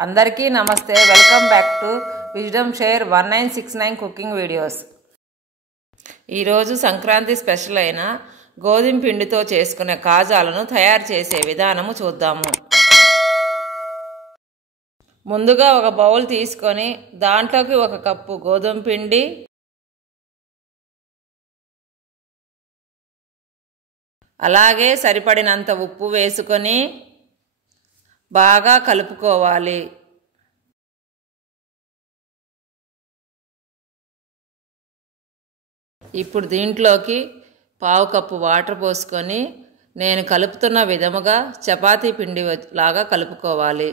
అందరికీ నమస్తే. Welcome back to wisdom share 1969 cooking videos. ఈరోజు సంక్రాంతి స్పెషల్ అయిన గోధుమ పిండితో చేసుకునే కాజాలను తయారు చేసే విధానము చూద్దాము. ముందుగా ఒక బౌల్ తీసుకొని దాంట్లోకి 1 కప్పు గోధుమ పిండి, అలాగే సరిపడినంత ఉప్పు వేసుకొని బాగా కలుపుకోవాలి. ఇప్పుడు దీంట్లోకి 1/2 కప్పు వాటర్ పోసుకొని నేను కలుపుతున్న విధముగా చపాతీ పిండి లాగా కలుపుకోవాలి.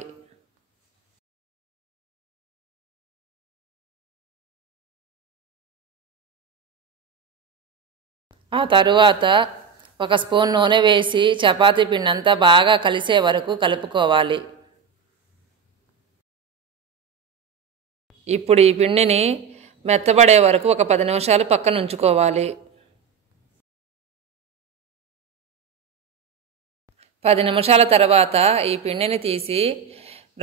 ఆ తరువాత 1 స్పూన్ నూనె వేసి చపాతీ పిండి అంతా బాగా కలిసే వరకు కలుపుకోవాలి. ఇప్పుడు ఈ పిండిని మెత్తబడే వరకు ఒక 10 నిమిషాలు పక్కన ఉంచుకోవాలి. 10 నిమిషాల తర్వాత ఈ పిండిని తీసి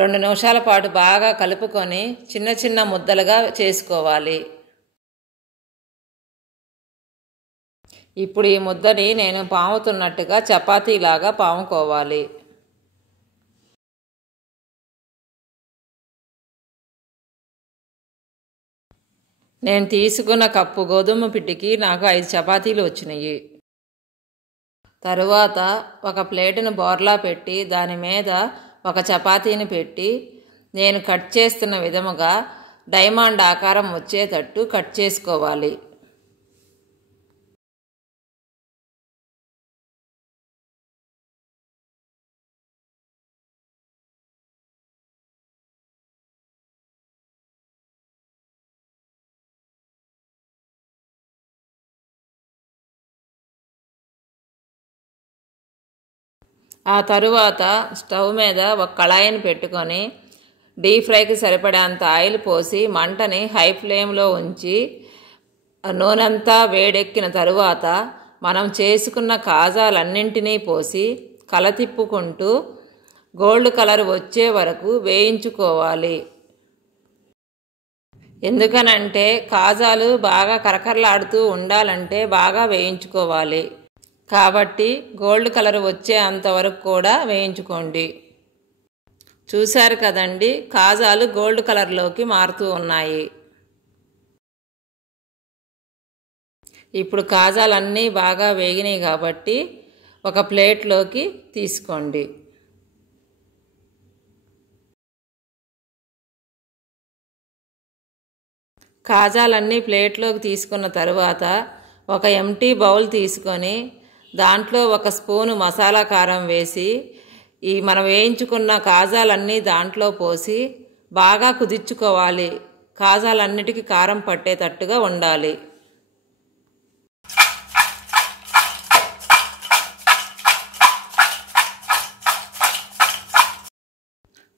2 నిమిషాల పాటు బాగా కలుపుకొని చిన్న చిన్న ముద్దలుగా చేసుకోవాలి. ఇప్పుడు ఈ ముద్దని నేను పాముతున్నట్టుగా చపాతీలాగా పాముకోవాలి. నేను తీసుకున్న కప్పు గోధుమ పిండికి నాకు 5 చపాతీలు వచ్చినాయి. తరువాత ఒక ప్లేటును బోర్లా పెట్టి దాని మీద 1 చపాతీని పెట్టి నేను కట్ చేస్తున్న విధముగా డైమండ్ ఆకారం వచ్చేటట్టు కట్ చేసుకోవాలి. ఆ తరువాత స్టవ్ మీద ఒక కళాయిని పెట్టుకొని డీప్ ఫ్రైకి సరిపడేంత ఆయిల్ పోసి మంటని హై ఫ్లేమ్లో ఉంచి నూనెంతా వేడెక్కిన తరువాత మనం చేసుకున్న కాజాలన్నింటినీ పోసి కలతిప్పుకుంటూ గోల్డ్ కలర్ వచ్చే వరకు వేయించుకోవాలి. ఎందుకనంటే కాజాలు బాగా కరకరలాడుతూ ఉండాలంటే బాగా వేయించుకోవాలి. కాబట్టి గోల్డ్ కలర్ వచ్చే అంతవరకు కూడా వేయించుకోండి. చూశారు కదండి, కాజాలు గోల్డ్ కలర్లోకి మారుతూ ఉన్నాయి. ఇప్పుడు కాజాలన్నీ బాగా వేగినాయి కాబట్టి ఒక ప్లేట్లోకి తీసుకోండి. కాజాలన్నీ ప్లేట్లోకి తీసుకున్న తర్వాత ఒక ఎంటీ బౌల్ తీసుకొని దాంట్లో 1 స్పూను మసాలా కారం వేసి మనం వేయించుకున్న కాజాలన్నీ దాంట్లో పోసి బాగా కుదిర్చుకోవాలి. కాజాలన్నిటికీ కారం పట్టేటట్టుగా ఉండాలి.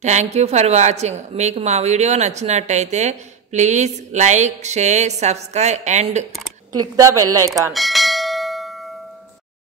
Thank you for watching. మీకు మా వీడియో నచ్చినట్టయితే please like, share, subscribe and click the bell icon.